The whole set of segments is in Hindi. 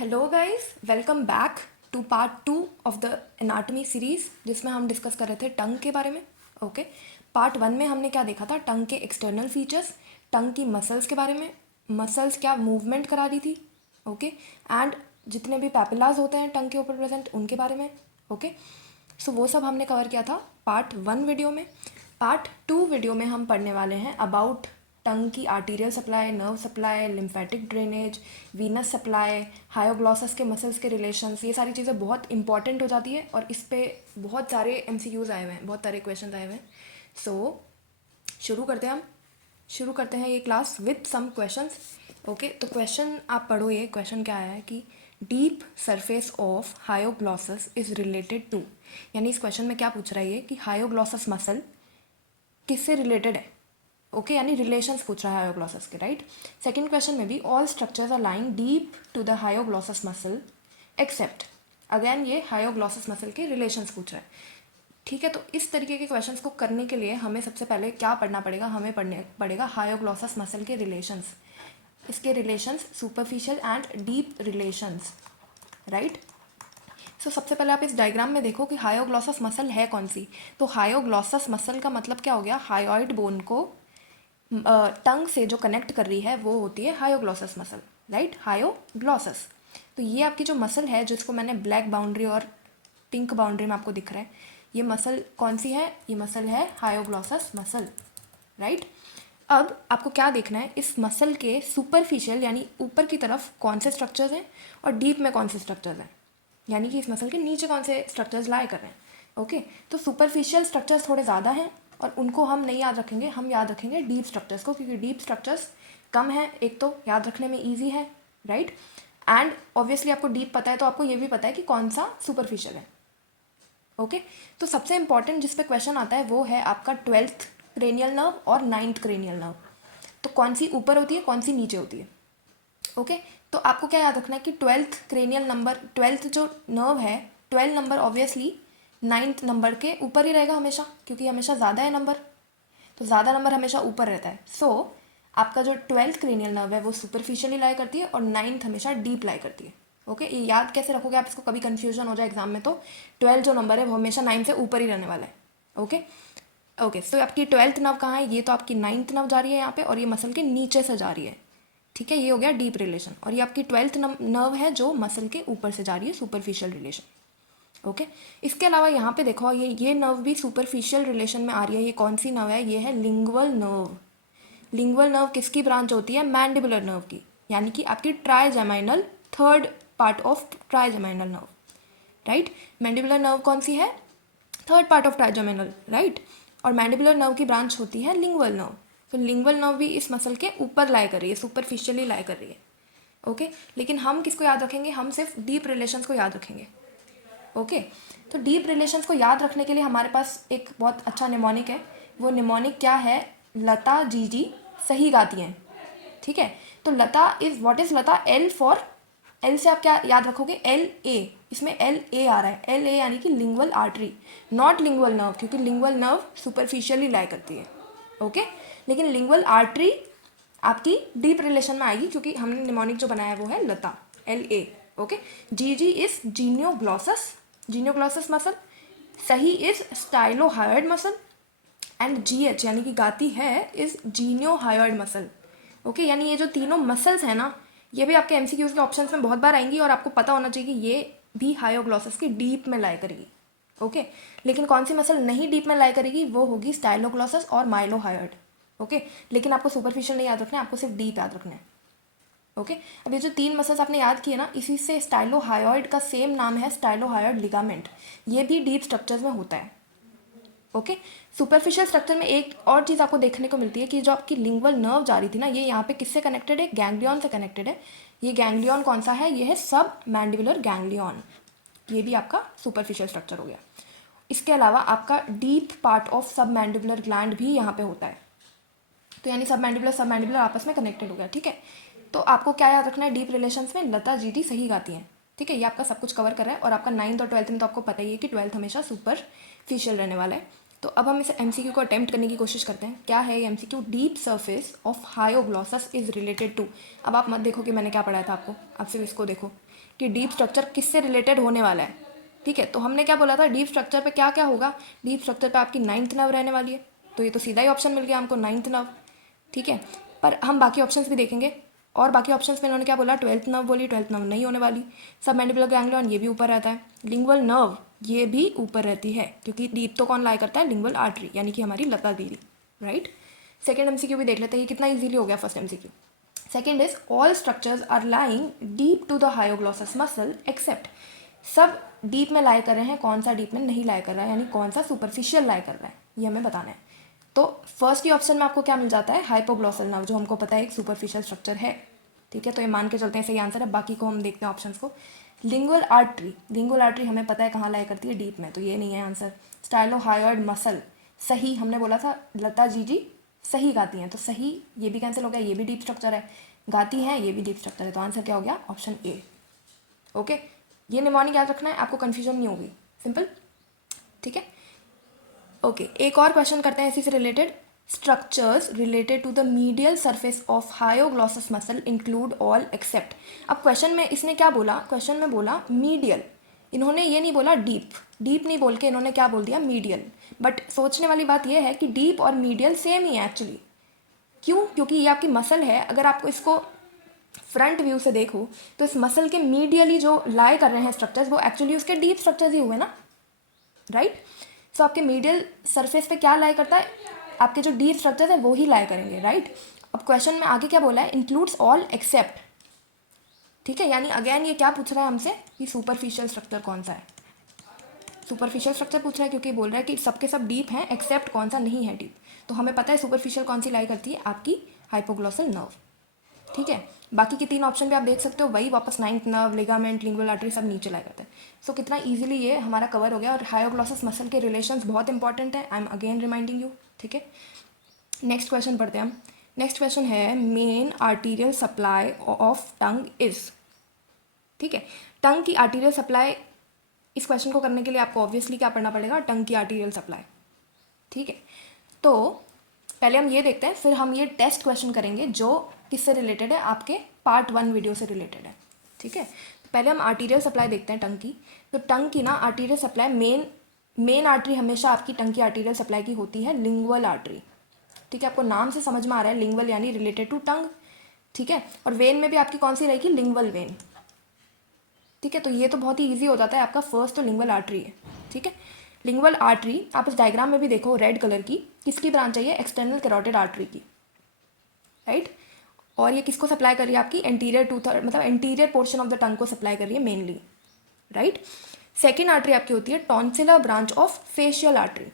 Hello guys, welcome back to part 2 of the anatomy series, जिसमें हम डिस्कस कर रहे थे टंग के बारे में। ओके, पार्ट 1 में हमने क्या देखा था? टंग के एक्सटर्नल फीचर्स, टंग की मसल्स के बारे में, मसल्स क्या मूवमेंट करा रही थी। ओके, एंड जितने भी पैपिलाज होते हैं टंग के ऊपर प्रेजेंट, उनके बारे में। ओके, सो वो सब हमने कवर किया था पार्ट 1 वीडियो में। पार्ट 2 वीडियो में हम पढ़ने वाले हैं अबाउट टंग की arterial supply, nerve supply, lymphatic drainage, Venus supply, hyoglossus के मसल्स के रिलेशंस। ये सारी चीज़ें बहुत इंपॉर्टेंट हो जाती है और इस पे बहुत सारे एमसीक्यूज आए हुए हैं, बहुत सारे क्वेश्चन आए हुए हैं। सो शुरू करते हैं हम। शुरू करते हैं ये class with some questions. Okay, तो क्वेश्चन आप पढ़ो। ये क्वेश्चन क्या आया है कि deep surface of hyoglossus is related to, यानी इस क्वेश्चन में क्या पूछ रहा है ये कि हायोग्लॉसस मसल किससे रिलेटेड है। ओके, यानी रिलेशंस पूछ रहा है हायोग्लॉसस के, राइट। सेकंड क्वेश्चन में भी all structures are lying deep to the hyoglossus muscle except, again ये हायोग्लॉसस मसल के रिलेशंस पूछ रहा है। ठीक है, तो इस तरीके के क्वेश्चंस को करने के लिए हमें सबसे पहले क्या पढ़ना पड़ेगा? हमें पढ़ने पड़ेगा हायोग्लॉसस मसल के रिलेशंस, इसके relations, superficial and deep relations, right. So सबसे पहले आप इस डायग्राम में देखो कि हायोग्लॉसस मसल है कौन सी। तो हायोग्लॉसस मसल का मतलब क्या हो गया? हायोइड बोन को टंग से जो कनेक्ट कर रही है वो होती है हायोग्लॉसस मसल, राइट, हायोग्लॉसस। तो ये आपकी जो मसल है, जिसको मैंने ब्लैक बाउंड्री और पिंक बाउंड्री में आपको दिख रहा है, ये मसल कौन सी है? ये मसल है हायोग्लॉसस मसल, राइट। अब आपको क्या देखना है? इस मसल के सुपरफिशियल यानी ऊपर की तरफ कौन से स्ट्रक्चर्स हैं और डीप में कौन से स्ट्रक्चर्स हैं, यानी कि इस मसल के नीचे कौन से स्ट्रक्चर्स लाए कर रहे हैं। ओके, तो सुपरफिशियल स्ट्रक्चर्स थोड़े ज़्यादा हैं और उनको हम नहीं याद रखेंगे, हम याद रखेंगे डीप स्ट्रक्चर्स को, क्योंकि डीप स्ट्रक्चर्स कम है, एक तो याद रखने में ईजी है, राइट। एंड ऑब्वियसली आपको डीप पता है तो आपको ये भी पता है कि कौन सा सुपरफिशियल है। ओके, तो सबसे इंपॉर्टेंट जिस पे क्वेश्चन आता है वो है आपका 12th क्रेनियल नर्व और 9th क्रेनियल नर्व। तो कौन सी ऊपर होती है, कौन सी नीचे होती है? ओके, तो आपको क्या याद रखना है कि 12th क्रेनियल नंबर, 12th जो नर्व है, 12 नंबर ऑब्वियसली 9th नंबर के ऊपर ही रहेगा हमेशा, क्योंकि हमेशा ज़्यादा है नंबर, तो ज़्यादा नंबर हमेशा ऊपर रहता है। सो आपका जो 12th क्रेनियल नर्व है वो सुपरफिशियली लाई करती है और 9th हमेशा डीप लाई करती है। ओके, ये याद कैसे रखोगे आप? इसको कभी कन्फ्यूजन हो जाए एग्जाम में तो 12 जो नंबर है वो हमेशा 9 से ऊपर ही रहने वाला है। ओके ओके, सो आपकी 12th नर्व कहाँ है? ये तो आपकी 9th नर्व जा रही है यहाँ पे और ये मसल के नीचे से जा रही है। ठीक है, ये हो गया डीप रिलेशन। और ये आपकी 12th नर्व है जो मसल के ऊपर से जा रही है, सुपरफिशियल रिलेशन। ओके, इसके अलावा यहाँ पे देखो ये नर्व भी सुपरफिशियल रिलेशन में आ रही है। ये कौन सी नर्व है? ये है लिंगुअल नर्व। लिंगुअल नर्व किसकी ब्रांच होती है? मैंडिबुलर नर्व की, यानी कि आपकी trigeminal, third part of trigeminal nerve, right. Mandibular nerve कौन सी है? Third part of trigeminal, right. और मैंडिबुलर नर्व की ब्रांच होती है लिंगुअल नर्व। तो लिंगुअल नर्व भी इस मसल के ऊपर लाई कर रही है, सुपरफिशियली लाई कर रही है। ओके, लेकिन हम किसको याद रखेंगे? हम सिर्फ डीप रिलेशंस को याद रखेंगे। ओके, तो डीप रिलेशंस को याद रखने के लिए हमारे पास एक बहुत अच्छा निमोनिक है। वो निमोनिक क्या है? लता जीजी सही गाती हैं। ठीक है, तो Lata is, what is Lata? L for, L से आप क्या याद रखोगे? एल ए, इसमें एल ए आ रहा है। एल ए यानी कि lingual artery, not lingual nerve, क्योंकि लिंगुअल नर्व सुपरफिशियली लाई करती है। ओके, लेकिन लिंगुअल आर्टरी आपकी डीप रिलेशन में आएगी, क्योंकि हमने निमोनिक जो बनाया वो है Lata, L A. Okay, G G is genioglossus, genioglossus muscle. सही is stylohyoid muscle. And G H यानी कि गाती है इज जीनियोहायोइड मसल। ओके, यानी ये जो तीनों मसल्स हैं ना, ये भी आपके एमसीक्यूज के ऑप्शंस में बहुत बार आएंगी और आपको पता होना चाहिए कि ये भी हायोग्लॉसस की डीप में लाई करेगी। ओके, लेकिन कौन सी मसल नहीं डीप में लाई करेगी? वो होगी स्टाइलोग्लॉसस और माइलोहायोइड। ओके, लेकिन आपको सुपरफिशियल नहीं याद रखना है, आपको सिर्फ डीप याद रखना है। ओके, अब ये जो तीन मसल्स आपने याद किए ना, इसी से स्टाइलोहायोइड का सेम नाम है स्टाइलोहायोइड लिगामेंट। ये भी डीप स्ट्रक्चर्स में होता है। ओके, सुपरफिशियल स्ट्रक्चर में एक और चीज़ आपको देखने को मिलती है कि जो आपकी लिंगुअल नर्व जा रही थी ना, ये यहाँ पे किससे कनेक्टेड है? गैंग्लियन से कनेक्टेड है। ये गैंग्लियन कौन सा है? ये है सब मैंडिबुलर गैंग्लियन। ये भी आपका सुपरफिशियल स्ट्रक्चर हो गया। इसके अलावा आपका डीप पार्ट ऑफ सब मैंडिबुलर ग्लैंड भी यहाँ पे होता है। तो यानी सब मैंडिबुलर आपस में कनेक्टेड हो गया। ठीक है, तो आपको क्या याद रखना है? डीप रिलेशंस में लता जीडी सही गाती हैं। ठीक है, ये आपका सब कुछ कवर कर रहा है। और आपका 9th और 12th में तो आपको पता ही है कि 12th हमेशा सुपरफिशियल रहने वाला है। तो अब हम इस एमसीक्यू को अटेम्प्ट करने की कोशिश करते हैं। क्या है ये MCQ? Deep surface of hyoglossus is related to. अब आप मत देखो कि मैंने क्या पढ़ाया था आपको, आप सिर्फ इसको देखो कि डीप स्ट्रक्चर किससे रिलेटेड होने वाला है। ठीक है, तो हमने क्या बोला था, डीप स्ट्रक्चर पे क्या क्या होगा? डीप स्ट्रक्चर पे आपकी 9th नर्व रहने वाली है, तो ये तो सीधा ही ऑप्शन मिल गया हमको, 9th नर्व। ठीक है, पर हम बाकी ऑप्शंस भी देखेंगे, और बाकी ऑप्शंस में इन्होंने क्या बोला, 12th नर्व बोली, 12th नर्व नहीं होने वाली। सब मैंडिबुलर गैंग्लियन ये भी ऊपर रहता है, लिंगुअल नर्व ये भी ऊपर रहती है, क्योंकि डीप तो कौन लाई करता है, लिंगुअल आर्टरी, यानी कि हमारी लता दीदी, राइट। सेकेंड एमसीक्यू भी देख लेते हैं, ये कितना ईजिली हो गया first MCQ. Second is all structures are lying deep to the hyoglossus muscle except. सब डीप में लाई कर रहे हैं, कौन सा डीप में नहीं लाई कर रहा है, यानी कौन सा सुपरफिशियल लाई कर रहा है, ये हमें बताना है। तो फर्स्ट ही ऑप्शन में आपको क्या मिल जाता है, हाइपोग्लॉसल नर्व, जो हमको पता है एक सुपरफिशियल स्ट्रक्चर है। ठीक है, तो ये मान के चलते हैं सही आंसर है, बाकी को हम देखते हैं ऑप्शंस को। लिंगुअल आर्टरी, लिंगुअल आर्टरी हमें पता है कहाँ लाई करती है, डीप में, तो ये नहीं है आंसर। स्टाइलोहायोइड मसल, सही हमने बोला था लता जी सही गाती हैं, तो सही ये भी कैंसिल हो गया, ये भी डीप स्ट्रक्चर है, गाती हैं ये भी डीप स्ट्रक्चर है, तो आंसर क्या हो गया, ऑप्शन ए। ओके, ये निमोनिक याद रखना है, आपको कन्फ्यूजन नहीं होगी, सिंपल। ठीक है, ओके, एक और क्वेश्चन करते हैं इसी से related. Structures related to the medial surface of hyoglossus muscle include all except. अब क्वेश्चन में इसने क्या बोला, क्वेश्चन में बोला मीडियल, इन्होंने ये नहीं बोला डीप, डीप नहीं बोल के इन्होंने क्या बोल दिया, मीडियल। बट सोचने वाली बात यह है कि डीप और मीडियल सेम ही है एक्चुअली। क्यों? क्योंकि ये आपकी मसल है, अगर आपको इसको फ्रंट व्यू से देखो तो इस मसल के मीडियली जो लाई कर रहे हैं स्ट्रक्चर्स, वो एक्चुअली उसके डीप स्ट्रक्चर्स ही हुए ना, राइट। सो आपके मीडियल सरफेस पे क्या लाई करता है, आपके जो डीप स्ट्रक्चर्स है वो ही लाई करेंगे, राइट। अब क्वेश्चन में आगे क्या बोला है, इंक्लूड्स ऑल एक्सेप्ट। ठीक है, यानी अगेन ये क्या पूछ रहा है हमसे कि सुपरफिशियल स्ट्रक्चर कौन सा है, सुपरफिशियल स्ट्रक्चर पूछ रहा है, क्योंकि बोल रहा है कि सबके सब डीप हैं एक्सेप्ट कौन सा नहीं है डीप। तो हमें पता है सुपरफिशियल कौन सी लाई करती है, आपकी हाइपोग्लॉसल नर्व। ठीक है, बाकी के 3 ऑप्शन भी आप देख सकते हो, वही वापस 9th nerve, ligament, lingual artery सब नीचे लाई करते हैं। सो कितना इजीली ये हमारा कवर हो गया, और हायोग्लॉसस मसल के रिलेशंस बहुत इंपॉर्टेंट है, I am again reminding you. ठीक है, नेक्स्ट क्वेश्चन पढ़ते हैं हम। नेक्स्ट क्वेश्चन है main arterial supply of tongue is. ठीक है, टंग की आर्टीरियल सप्लाई, इस क्वेश्चन को करने के लिए आपको ऑब्वियसली क्या पढ़ना पड़ेगा, टंग की आर्टीरियल सप्लाई। ठीक है, तो पहले हम ये देखते हैं, फिर हम ये टेस्ट क्वेश्चन करेंगे जो किससे रिलेटेड है, आपके पार्ट 1 वीडियो से रिलेटेड है। ठीक है, तो पहले हम आर्टीरियल सप्लाई देखते हैं टंग की। तो टंग की ना आर्टीरियल सप्लाई, मेन आर्टरी हमेशा आपकी टंग की आर्टीरियल सप्लाई की होती है लिंगुअल आर्टरी। ठीक है, आपको नाम से समझ में आ रहा है, लिंगुअल यानी रिलेटेड टू टंग। ठीक है, और वेन में भी आपकी कौन सी रहेगी, लिंगुअल वेन। ठीक है, तो ये तो बहुत ही ईजी हो जाता है, आपका फर्स्ट तो लिंगुअल आर्टरी है। ठीक है, लिंगुअल आर्टरी आप इस डायग्राम में भी देखो रेड कलर की, किसकी ब्रांच है ये, एक्सटर्नल कैरोटिड आर्टरी की, राइट। और ये किसको सप्लाई कर रही है, आपकी एंटीरियर 2/3, मतलब एंटीरियर पोर्शन ऑफ द टंग को सप्लाई कर रही है मेनली, राइट। सेकेंड आर्टरी आपकी होती है tonsillar branch of facial artery.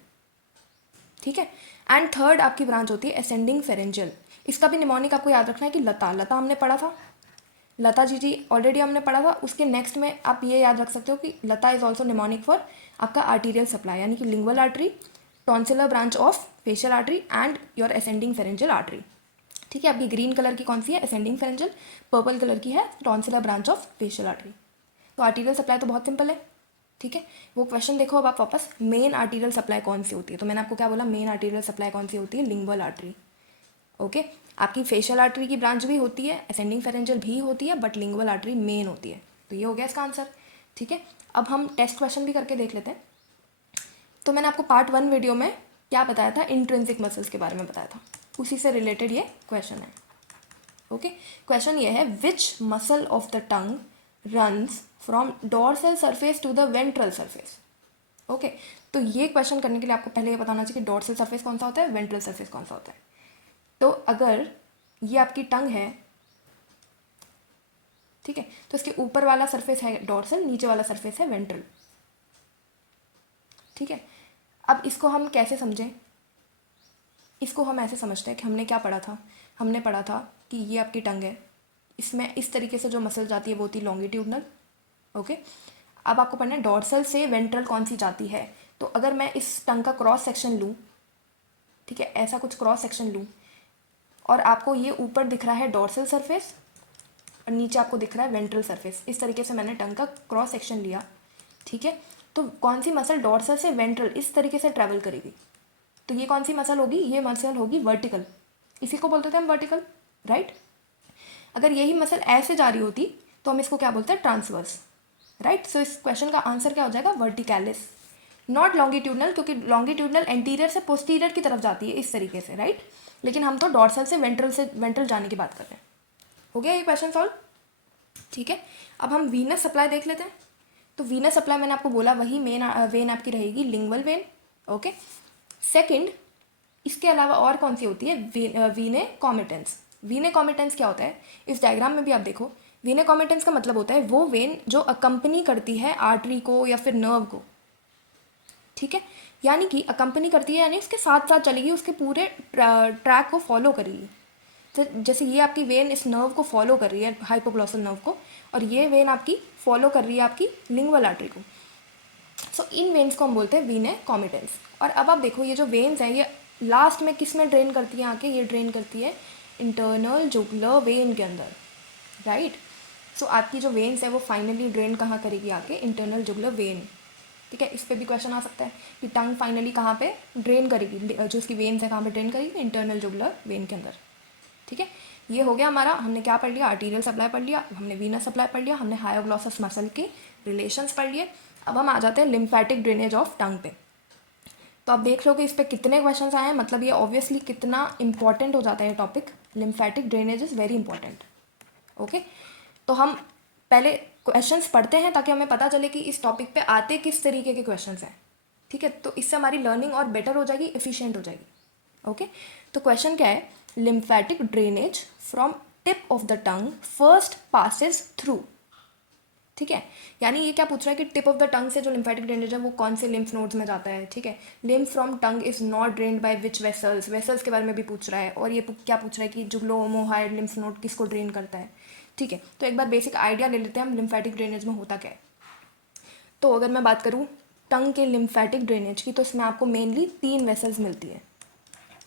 ठीक है, एंड थर्ड आपकी ब्रांच होती है असेंडिंग फेरेंजियल। इसका भी निमोनिक आपको याद रखना है कि लता, लता हमने पढ़ा था, लता जी ऑलरेडी हमने पढ़ा था। उसके नेक्स्ट में आप ये याद रख सकते हो कि लता इज ऑल्सो निमोनिक फॉर आपका आर्टीरियल सप्लाई, यानी कि lingual artery, tonsillar branch of facial artery and your ascending pharyngeal artery. ठीक है, आपकी ग्रीन कलर की कौन सी है, असेंडिंग फेरेंजियल, पर्पल कलर की है tonsillar branch of facial artery. तो आर्टीरियल सप्लाई तो बहुत सिंपल है। ठीक है, वो क्वेश्चन देखो अब आप वापस, मेन आर्टीरियल सप्लाई कौन सी होती है, तो मैंने आपको क्या बोला, मेन आर्टीरियल सप्लाई कौन सी होती है, लिंगुअल आर्टरी। ओके, आपकी फेशियल आर्टरी की ब्रांच भी होती है, असेंडिंग फेरेंजियल भी होती है, बट लिंगुअल आर्टरी मेन होती है। तो ये हो गया इसका आंसर। ठीक है, अब हम टेस्ट क्वेश्चन भी करके देख लेते हैं। तो मैंने आपको पार्ट 1 वीडियो में क्या बताया था, इंट्रिंसिक मसल्स के बारे में बताया था, उसी से रिलेटेड ये क्वेश्चन है। ओके, क्वेश्चन ये है, which muscle of the tongue runs from dorsal surface to the ventral surface. Okay, तो ये क्वेश्चन करने के लिए आपको पहले ये बताना चाहिए कि डोर्सल सरफेस कौन सा होता है, वेंट्रल सरफेस कौन सा होता है। तो अगर ये आपकी टंग है, ठीक है, तो इसके ऊपर वाला सरफेस है डोर्सल, नीचे वाला सरफेस है वेंट्रल। ठीक है, अब इसको हम कैसे समझें, इसको हम ऐसे समझते हैं कि हमने क्या पढ़ा था, हमने पढ़ा था कि ये आपकी टंग है, इसमें इस तरीके से जो मसल जाती है वो होती है लॉन्गिट्यूडनल। ओके, अब आपको पढ़ना है डोर्सल से वेंट्रल कौन सी जाती है। तो अगर मैं इस टंग का क्रॉस सेक्शन लूँ, ठीक है, ऐसा कुछ क्रॉस सेक्शन लूँ, और आपको ये ऊपर दिख रहा है डोर्सल सरफेस और नीचे आपको दिख रहा है वेंट्रल सरफेस, इस तरीके से मैंने टंग का क्रॉस सेक्शन लिया। ठीक है, तो कौन सी मसल डोर्सल से वेंट्रल इस तरीके से ट्रैवल करेगी, तो ये कौन सी मसल होगी, ये मसल होगी वर्टिकल, इसी को बोलते थे हम वर्टिकल, राइट। अगर यही मसल ऐसे जा रही होती तो हम इसको क्या बोलते हैं, ट्रांसवर्स, राइट। सो इस क्वेश्चन का आंसर क्या हो जाएगा, वर्टिकैलिस, नॉट लॉन्गिट्यूडनल, क्योंकि लॉन्गिट्यूडनल एंटीरियर से पोस्टीरियर की तरफ जाती है इस तरीके से, राइट। लेकिन हम तो डॉर्सल से वेंट्रल जाने की बात कर रहे हैं। हो गया ये क्वेश्चन सॉल्व, ठीक है। अब हम वीनस सप्लाई देख लेते हैं। तो वीनस सप्लाई मैंने आपको बोला वही मेन वेन आपकी रहेगी लिंगुअल वेन, ओके। सेकंड, इसके अलावा और कौन सी होती है, वीने कॉमिटेंस। वीने कॉमिटेंस क्या होता है, इस डायग्राम में भी आप देखो, वीने कॉमिटेंस का मतलब होता है वो वेन जो अकम्पनी करती है आर्टरी को या फिर नर्व को, ठीक है। यानी कि अकम्पनी करती है यानी उसके साथ साथ चलेगी, उसके पूरे ट्रैक को फॉलो करेगी। तो जैसे ये आपकी वेन इस नर्व को फॉलो कर रही है, हाइपोग्लॉसल नर्व को, और ये वेन आपकी फॉलो कर रही है आपकी लिंगुअल आर्टरी को। सो इन वेन्स को हम बोलते हैं वीने कॉमिटेंस। और अब आप देखो ये जो वेन्स हैं ये लास्ट में किस में ड्रेन करती है आके, ये ड्रेन करती है इंटरनल जुगुलर वेन के अंदर, राइट। सो आपकी जो वेन्स है वो फाइनली ड्रेन कहाँ करेगी आके, इंटरनल जुगुलर वेन, ठीक है। इस पर भी क्वेश्चन आ सकता है कि टंग फाइनली कहाँ पे ड्रेन करेगी, जो उसकी वेन्स है कहाँ पे ड्रेन करेगी, इंटरनल जुगुलर वेन के अंदर, ठीक है। ये हो गया हमारा, हमने क्या पढ़ लिया, आर्टीरियल सप्लाई पढ़ लिया, हमने वीनस सप्लाई पढ़ लिया, हमने हायोग्लॉसस मसल के रिलेशंस पढ़ लिए। अब हम आ जाते हैं लिम्फेटिक ड्रेनेज ऑफ टंग पे। तो आप देख लो कि इस पर कितने क्वेश्चंस आए हैं, मतलब ये ऑब्वियसली कितना इंपॉर्टेंट हो जाता है ये topic. Lymphatic drainage is very important, okay. तो हम पहले क्वेश्चंस पढ़ते हैं ताकि हमें पता चले कि इस टॉपिक पे आते किस तरीके के क्वेश्चंस हैं, ठीक है। तो इससे हमारी लर्निंग और बेटर हो जाएगी, एफिशिएंट हो जाएगी, ओके। तो क्वेश्चन क्या है, lymphatic drainage from tip of the tongue first passes through, ठीक है। यानी ये क्या पूछ रहा है कि टिप ऑफ द टंग से जो लिम्फेटिक ड्रेनेज है वो कौन से लिम्फ नोड्स में जाता है, ठीक है। Lymph from tongue is not drained by which vessels, vessels के बारे में भी पूछ रहा है। और ये क्या पूछ रहा है कि जुगलो-ओमोहाइड लिम्फ नोड किसको ड्रेन करता है, ठीक है। तो एक बार बेसिक आइडिया ले लेते हैं हम लिम्फेटिक ड्रेनेज में होता क्या है। तो अगर मैं बात करूँ टंग के लिम्फेटिक ड्रेनेज की, तो इसमें आपको मेनली 3 वेसल्स मिलती है,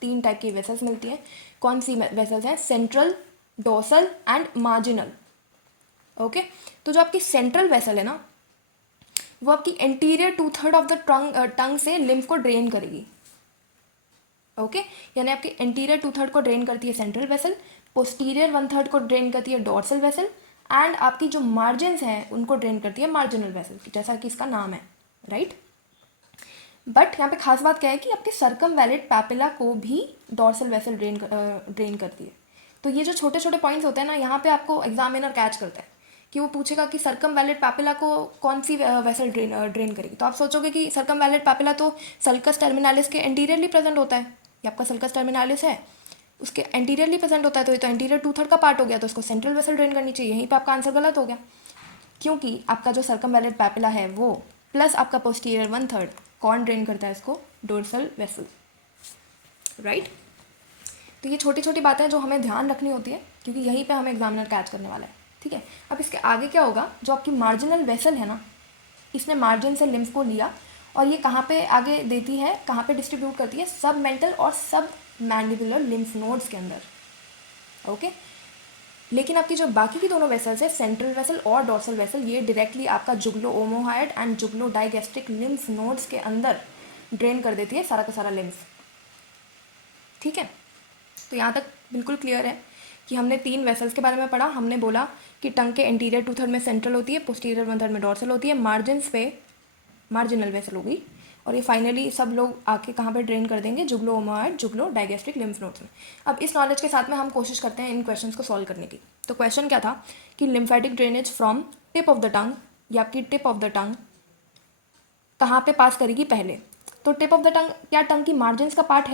3 टाइप की वेसल्स मिलती हैं। कौन सी वेसल्स हैं, central, dorsal and marginal, okay. तो जो आपकी सेंट्रल वेसल है ना, वो आपकी एंटीरियर 2/3 ऑफ द टंग से लिम्फ को ड्रेन करेगी, ओके। यानी आपकी एंटीरियर 2/3 को ड्रेन करती है सेंट्रल वेसल, पोस्टीरियर 1/3 को ड्रेन करती है डोर्सल वेसल, एंड आपकी जो मार्जिन्स हैं उनको ड्रेन करती है मार्जिनल वेसल, जैसा कि इसका नाम है, राइट। बट यहाँ पे खास बात क्या है कि आपके सर्कमवैलिड पैपिला को भी डोर्सल वेसल ड्रेन करती है। तो ये जो छोटे छोटे पॉइंट्स होते हैं ना, यहाँ पे आपको एग्जामिनर कैच करता है कि वो पूछेगा कि सर्कमवैलिड पैपिला को कौन सी वेसल ड्रेन करेगी। तो आप सोचोगे कि सर्कमवैलिड पैपिला तो सल्कस टर्मिनालिस के एंटीरियरली प्रेजेंट होता है, ये आपका सल्कस टर्मिनालिस है उसके एंटीरियरली प्रेजेंट होता है, तो ये तो एंटीरियर 2/3 का पार्ट हो गया, तो उसको सेंट्रल वेसल ड्रेन करनी चाहिए। यहीं पर आपका आंसर गलत हो गया, क्योंकि आपका जो सर्कमवैलिड पैपिला है वो प्लस आपका पोस्टीरियर 1/3 कौन ड्रेन करता है इसको, डोर्सल वेसल, राइट। तो ये छोटी छोटी बातें जो हमें ध्यान रखनी होती है, क्योंकि यहीं पे हमें एग्जामिनर कैच करने वाला है, ठीक है। अब इसके आगे क्या होगा, जो आपकी मार्जिनल वेसल है ना, इसने मार्जिन से लिम्फ को लिया और ये कहाँ पे आगे देती है, कहाँ पे डिस्ट्रीब्यूट करती है, सब मेंटल और सब मैंडिबुलर लिम्फ नोड्स के अंदर, ओके। लेकिन आपकी जो बाकी की दोनों वेसल्स है, सेंट्रल वेसल और डोर्सल वेसल, ये डायरेक्टली आपका जुगलो-ओमोहाइड एंड जुगलो-डाइगैस्ट्रिक लिम्फ नोड्स के अंदर ड्रेन कर देती है सारा का सारा लिम्फ, ठीक है। तो यहाँ तक बिल्कुल क्लियर है कि हमने 3 वेसल्स के बारे में पढ़ा। हमने बोला कि टंग के एंटीरियर 2/3 में सेंट्रल होती है, पोस्टीरियर 1/3 में डोर्सल होती है, मार्जिन पे मार्जिनल वेसल होगी, और ये फाइनली सब लोग आके कहाँ पे ड्रेन कर देंगे, जुगलो-ओमोहाइड जुगलो-डाइगैस्ट्रिक लिम्फ नोड्स में। अब इस नॉलेज के साथ में हम कोशिश करते हैं इन क्वेश्चंस को सॉल्व करने की। तो क्वेश्चन क्या था कि lymphatic drainage from tip of the टंग, या आपकी टिप ऑफ द टंग कहाँ पे पास करेगी पहले। तो टिप ऑफ द टंग क्या टंग की मार्जिन्स का पार्ट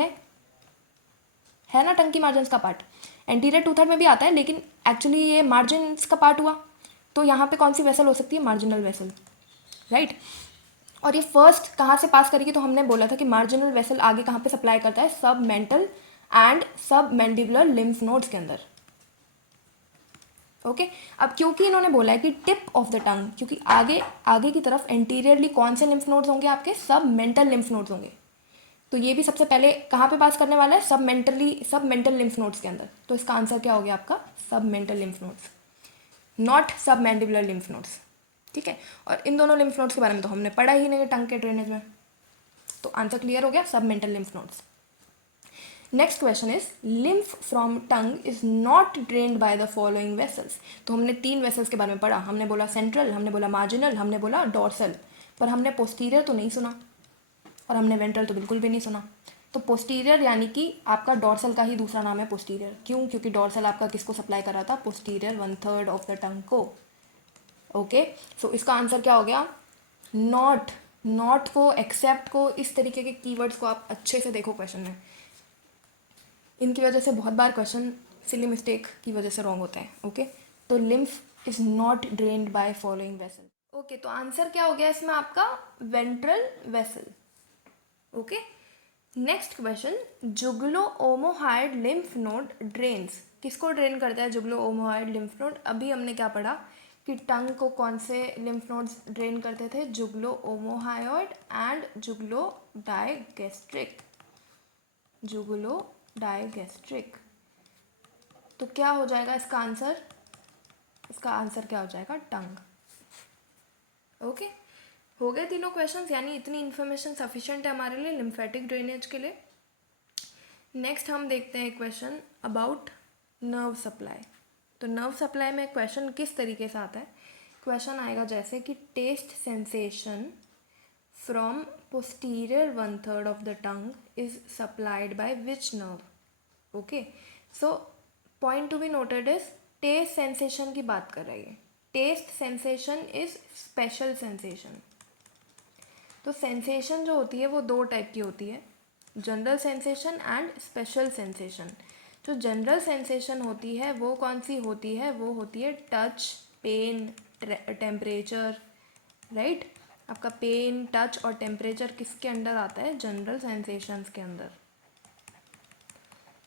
है ना, टंग की मार्जिन्स का पार्ट एंटीरियर 2/3 में भी आता है, लेकिन एक्चुअली ये मार्जिन्स का पार्ट हुआ। तो यहाँ पे कौन सी वेसल हो सकती है, मार्जिनल वेसल, राइट। और ये फर्स्ट कहाँ से पास करेगी, तो हमने बोला था कि मार्जिनल वेसल आगे कहाँ पे सप्लाई करता है, सब मेंटल एंड सब मैंडिबुलर लिम्फ नोड्स के अंदर, ओके। अब क्योंकि इन्होंने बोला है कि टिप ऑफ द टंग, क्योंकि आगे की तरफ एंटीरियरली कौन से लिम्फ नोड्स होंगे, आपके सब मेंटल लिम्फ नोड्स होंगे। तो ये भी सबसे पहले कहाँ पे पास करने वाला है, सब मेंटल लिम्फ नोड्स के अंदर। तो इसका आंसर क्या हो गया आपका, सब मेंटल लिम्फ नोड्स, नॉट सब मैंडिबुलर लिम्फ नोड्स, ठीक है। और इन दोनों लिम्फ नोड्स के बारे में तो हमने पढ़ा ही नहीं है टंग के ड्रेनेज में, तो आंसर क्लियर हो गया, सब mental lymph nodes, next question is lymph from tongue is not drained by the following vessels. तो हमने 3 वेसल्स के बारे में पढ़ा, हमने बोला सेंट्रल, हमने बोला मार्जिनल, हमने बोला डॉर्सल, पर हमने पोस्टीरियर तो नहीं सुना और हमने वेंट्रल तो बिल्कुल भी नहीं सुना। तो पोस्टीरियर यानी कि आपका डॉर्सल का ही दूसरा नाम है पोस्टीरियर। क्यों? क्योंकि डॉर्सल आपका किसको सप्लाई कर रहा था? पोस्टीरियर 1/3 ऑफ द टंग को। ओके, सो इसका आंसर क्या हो गया? नॉट। नॉट को, एक्सेप्ट को, इस तरीके के कीवर्ड्स को आप अच्छे से देखो क्वेश्चन में। इनकी वजह से बहुत बार क्वेश्चन सिली मिस्टेक की वजह से रॉन्ग होते हैं। ओके, तो lymph is not drained by following vessel. Okay, तो आंसर क्या हो गया इसमें आपका? Ventral vessel. Okay, next question, jugulo omohyoid lymph node drains. किसको ड्रेन करता है जुगलो ओमोहाइड लिम्फ नोड? अभी हमने क्या पढ़ा कि टंग को कौन से लिम्फ नोड्स ड्रेन करते थे? जुगलो ओमोहायोइड एंड जुगलो डायगेस्ट्रिक। जुगलो डायगेस्ट्रिक। तो क्या हो जाएगा इसका आंसर? इसका आंसर क्या हो जाएगा? टंग। ओके, हो गए तीनों क्वेश्चंस, यानी इतनी इन्फॉर्मेशन सफिशिएंट है हमारे लिए लिम्फेटिक ड्रेनेज के लिए। नेक्स्ट हम देखते हैं क्वेश्चन अबाउट नर्व सप्लाई। तो नर्व सप्लाई में क्वेश्चन किस तरीके से आता है? क्वेश्चन आएगा जैसे कि taste sensation from posterior 1/3 of the tongue is supplied by which nerve. Okay, so point to be noted is taste sensation की बात कर रही है। Taste sensation is special sensation. तो सेंसेशन जो होती है वो 2 टाइप की होती है, general sensation and special sensation. जो जनरल सेंसेशन होती है वो कौन सी होती है? वो होती है टच, पेन, टेम्परेचर, राइट। आपका पेन, टच और टेम्परेचर किसके अंडर आता है? जनरल सेंसेशंस के अंदर।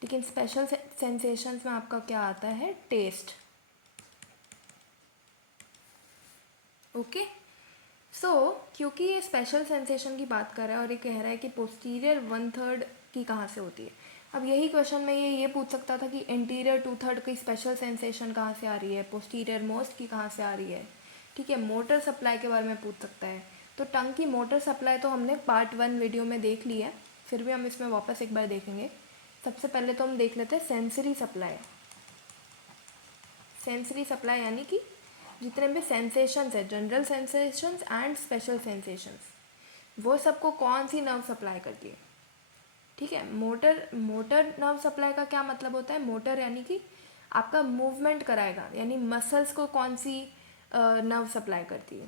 लेकिन स्पेशल सेंसेशंस में आपका क्या आता है? टेस्ट। ओके, सो क्योंकि ये स्पेशल सेंसेशन की बात कर रहा है और ये कह रहा है कि पोस्टीरियर 1/3 की कहाँ से होती है। अब यही क्वेश्चन में ये पूछ सकता था कि इंटीरियर 2/3 की स्पेशल सेंसेशन कहाँ से आ रही है, पोस्टीरियर मोस्ट की कहाँ से आ रही है। ठीक है, मोटर सप्लाई के बारे में पूछ सकता है। तो टंग की मोटर सप्लाई तो हमने पार्ट 1 वीडियो में देख ली है, फिर भी हम इसमें वापस एक बार देखेंगे। सबसे पहले तो हम देख लेते हैं सेंसरी सप्लाई। सेंसरी सप्लाई यानी कि जितने भी सेंसेशंस है, general sensations and special sensations, वो सबको कौन सी नर्व सप्लाई करती है? ठीक है, मोटर नर्व सप्लाई का क्या मतलब होता है? मोटर यानी कि आपका मूवमेंट कराएगा, यानी मसल्स को कौन सी नर्व सप्लाई करती है?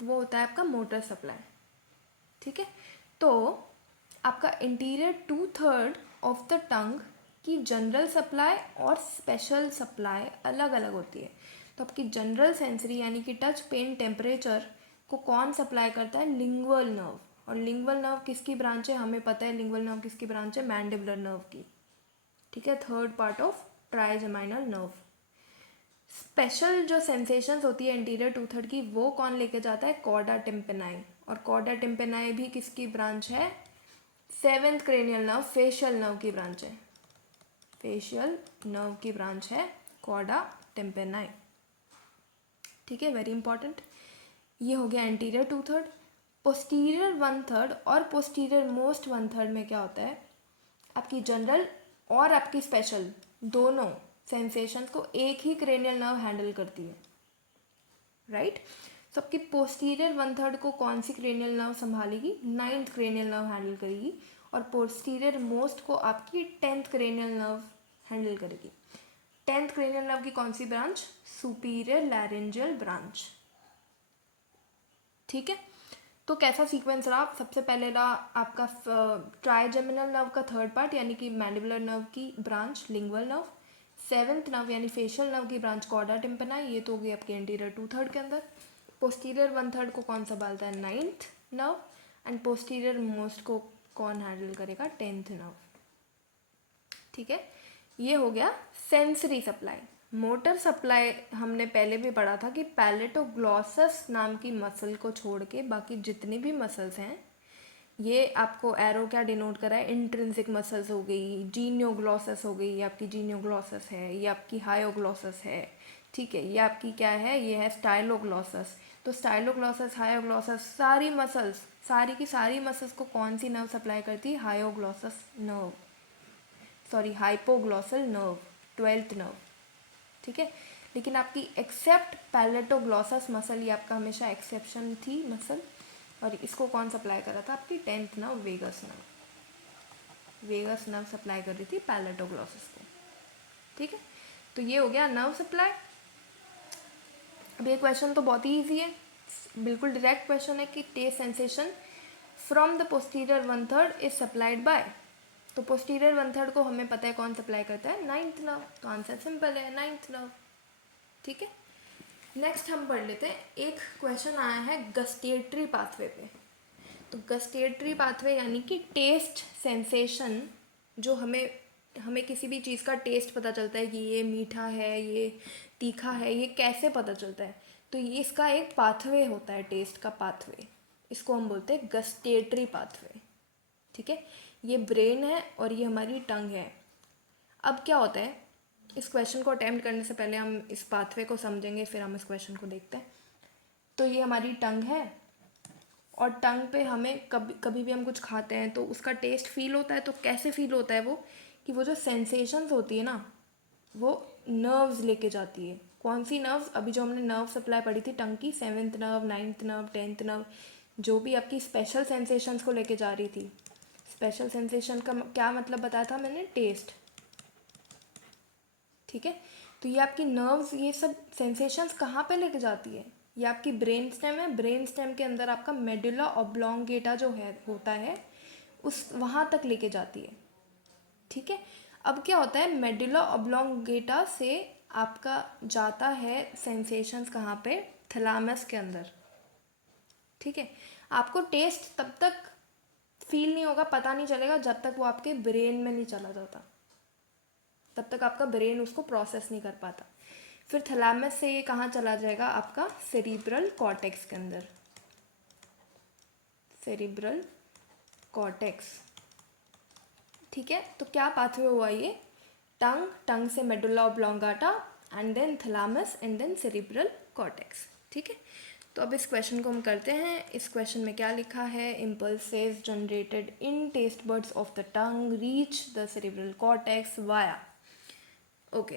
वो होता है आपका मोटर सप्लाई। ठीक है, तो आपका इंटीरियर 2/3 ऑफ द टंग की जनरल सप्लाई और स्पेशल सप्लाई अलग अलग होती है। तो आपकी जनरल सेंसरी यानी कि टच, पेन, टेम्परेचर को कौन सप्लाई करता है? Lingual nerve. और लिंगुअल नर्व किसकी ब्रांच है? हमें पता है लिंगुअल नर्व किसकी ब्रांच है? मैंडिबुलर नर्व की। ठीक है, 3rd part of trigeminal nerve. Special जो सेंसेशंस होती है इंटीरियर 2/3 की, वो कौन लेके जाता है? कॉर्डा टिम्पेनाई। और कॉर्डा टिम्पेनाई भी किसकी ब्रांच है? 7th cranial nerve, facial nerve की ब्रांच है। फेशियल नर्व की ब्रांच है कॉर्डा टिम्पेनाई। ठीक है, वेरी इंपॉर्टेंट। ये हो गया एंटीरियर 2/3। पोस्टीरियर 1/3 और पोस्टीरियर मोस्ट 1/3 में क्या होता है? आपकी जनरल और आपकी स्पेशल दोनों सेंसेशंस को एक ही क्रेनियल नर्व हैंडल करती है, राइट। तो आपकी पोस्टीरियर 1/3 को कौन सी क्रेनियल नर्व संभालेगी? 9th क्रेनियल नर्व हैंडल करेगी। और पोस्टीरियर मोस्ट को आपकी 10th क्रेनियल नर्व हैंडल करेगी। 10th क्रेनियल नर्व की कौन सी ब्रांच? Superior laryngeal branch. ठीक है, तो कैसा सीक्वेंस रहा? सबसे पहले रहा आपका ट्राइजेमिनल नर्व का 3rd पार्ट यानी कि मैंडिबुलर नर्व की branch lingual nerve. 7th nerve यानी फेशियल नर्व की ब्रांच कॉर्डा टिम्पेनाई। ये तो हो गई आपके इंटीरियर 2/3 के अंदर। पोस्टीरियर 1/3 को कौन संभालता है? 9th nerve. And posterior most को कौन हैंडल करेगा? 10th nerve. ठीक है, ये हो गया सेंसरी सप्लाई। मोटर सप्लाई हमने पहले भी पढ़ा था कि पैलेटोग्लॉसस नाम की मसल को छोड़ के बाकी जितनी भी मसल्स हैं, ये आपको एरो क्या डिनोट करा है? इंट्रिंसिक मसल्स हो गई, जीनियोग्लॉसस हो गई, ये आपकी जीनियोग्लॉसस है, ये आपकी हायोग्लॉसस है। ठीक है, ये आपकी क्या है? ये है स्टाइलोग्लॉसस। तो स्टाइलोग्लॉसस, हायोग्लॉसस, सारी की सारी मसल्स को कौन सी नर्व सप्लाई करती है? Hyoglossus nerve. Sorry hypoglossal nerve, 12th nerve, ठीक है। लेकिन आपकी एक्सेप्ट पैलेटोग्लॉसस मसल, ये आपका हमेशा एक्सेप्शन थी मसल, और इसको कौन सप्लाई कर रहा था, आपकी 10th nerve vagus nerve, vagus nerve supply कर रही थी पैलेटोग्लॉसस को, ठीक है। तो ये हो गया नर्व सप्लाई। अब ये क्वेश्चन तो बहुत ही ईजी है, बिल्कुल डायरेक्ट क्वेश्चन है कि taste sensation from the posterior 1/3 is supplied by, तो पोस्टीरियर 1/3 को हमें पता है कौन सप्लाई करता है, 9th नर्व, तो आंसर सिंपल है 9th नर्व, ठीक है। नेक्स्ट हम पढ़ लेते हैं, एक क्वेश्चन आया है गस्टेटरी पाथवे पे। तो गस्टेटरी पाथवे यानी कि टेस्ट सेंसेशन, जो हमें किसी भी चीज़ का टेस्ट पता चलता है कि ये मीठा है, ये तीखा है, ये कैसे पता चलता है, तो ये इसका एक पाथवे होता है, टेस्ट का पाथवे, इसको हम बोलते हैं गस्टेटरी पाथवे, ठीक है। ये ब्रेन है और ये हमारी टंग है। अब क्या होता है, इस क्वेश्चन को अटेम्प्ट करने से पहले हम इस पाथवे को समझेंगे, फिर हम इस क्वेश्चन को देखते हैं। तो ये हमारी टंग है, और टंग पे हमें कभी कभी भी हम कुछ खाते हैं तो उसका टेस्ट फील होता है। तो कैसे फील होता है वो, कि वो जो सेंसेशंस होती है ना, वो नर्व्स लेके जाती है। कौन सी नर्व्स, अभी जो हमने नर्व सप्लाई पढ़ी थी टंग की, 7th nerve, 9th nerve, 10th nerve, जो भी आपकी स्पेशल सेंसेशंस को लेके जा रही थी। स्पेशल सेंसेशन का क्या मतलब बताया था मैंने, टेस्ट, ठीक है। तो ये आपकी नर्व्स, ये सब सेंसेशंस कहाँ पे लेके जाती है, ये आपकी ब्रेन स्टेम है। ब्रेन स्टेम के अंदर आपका मेडुला ऑब्लोंगेटा जो है होता है, उस वहाँ तक लेके जाती है, ठीक है। अब क्या होता है, मेडुला ऑब्लोंगेटा से आपका जाता है सेंसेशंस कहाँ पे, थैलामस के अंदर, ठीक है। आपको टेस्ट तब तक फील नहीं होगा, पता नहीं चलेगा जब तक वो आपके ब्रेन में नहीं चला जाता, तब तक आपका ब्रेन उसको प्रोसेस नहीं कर पाता। फिर थैलामस से ये कहाँ चला जाएगा, आपका सेरिब्रल कॉर्टेक्स के अंदर, सेरिब्रल कॉर्टेक्स, ठीक है। तो क्या पाथवे हुआ ये, टंग से medulla oblongata, and then thalamus, and then cerebral cortex, ठीक है। तो अब इस क्वेश्चन को हम करते हैं। इस क्वेश्चन में क्या लिखा है, impulses generated in taste buds of the tongue reach the cerebral cortex via, okay,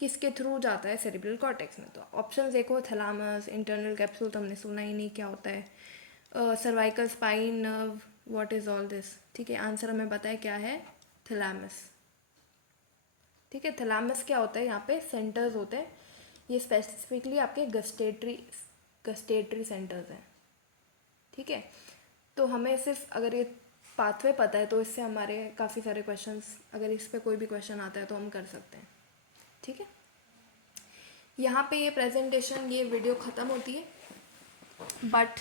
किसके थ्रू जाता है सेरिब्रल कॉर्टेक्स में। तो ऑप्शन देखो, थैलामस, इंटरनल कैप्सूल तो हमने सुना ही नहीं क्या होता है, cervical spine nerve, what is all this, ठीक है। आंसर हमें पता है क्या है, थैलामस, ठीक है। थैलामस क्या होता है, यहाँ पे सेंटर्स होते हैं, ये स्पेसिफिकली आपके गस्टेटरी सेंटर्स हैं, ठीक है। तो हमें सिर्फ अगर ये पाथवे पता है तो इससे हमारे काफ़ी सारे क्वेश्चंस, अगर इस पे कोई भी क्वेश्चन आता है तो हम कर सकते हैं, ठीक है। यहाँ पे ये प्रेजेंटेशन, ये वीडियो ख़त्म होती है, बट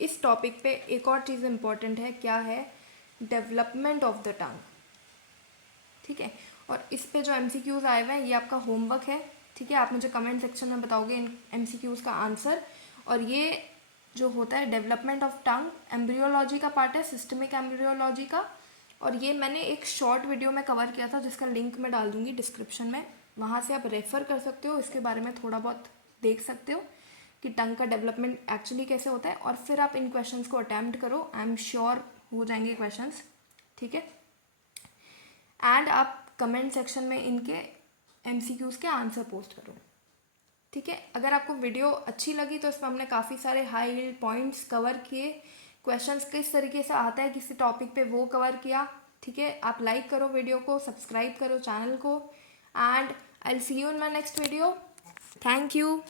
इस टॉपिक पे एक और चीज़ इम्पॉर्टेंट है, क्या है, डेवलपमेंट ऑफ द टंग, ठीक है। और इस पे जो MCQs आए हुए हैं, ये आपका होमवर्क है, ठीक है। आप मुझे कमेंट सेक्शन में बताओगे इन MCQs का आंसर। और ये जो होता है डेवलपमेंट ऑफ टंग, एम्ब्रियोलॉजी का पार्ट है, सिस्टमिक एम्ब्रियोलॉजी का, और ये मैंने एक शॉर्ट वीडियो में कवर किया था जिसका लिंक मैं डाल दूँगी डिस्क्रिप्शन में, वहाँ से आप रेफ़र कर सकते हो, इसके बारे में थोड़ा बहुत देख सकते हो कि टंग का डेवलपमेंट एक्चुअली कैसे होता है, और फिर आप इन क्वेश्चंस को अटैम्प्ट करो, आई एम श्योर हो जाएंगे क्वेश्चंस, ठीक है। एंड आप कमेंट सेक्शन में इनके MCQs के आंसर पोस्ट करो, ठीक है। अगर आपको वीडियो अच्छी लगी तो इसमें हमने काफ़ी सारे हाई पॉइंट्स कवर किए, क्वेश्चंस किस तरीके से आता है किसी टॉपिक पे वो कवर किया, ठीक है। आप लाइक करो वीडियो को, सब्सक्राइब करो चैनल को, and I will see you in my next video. Thank you.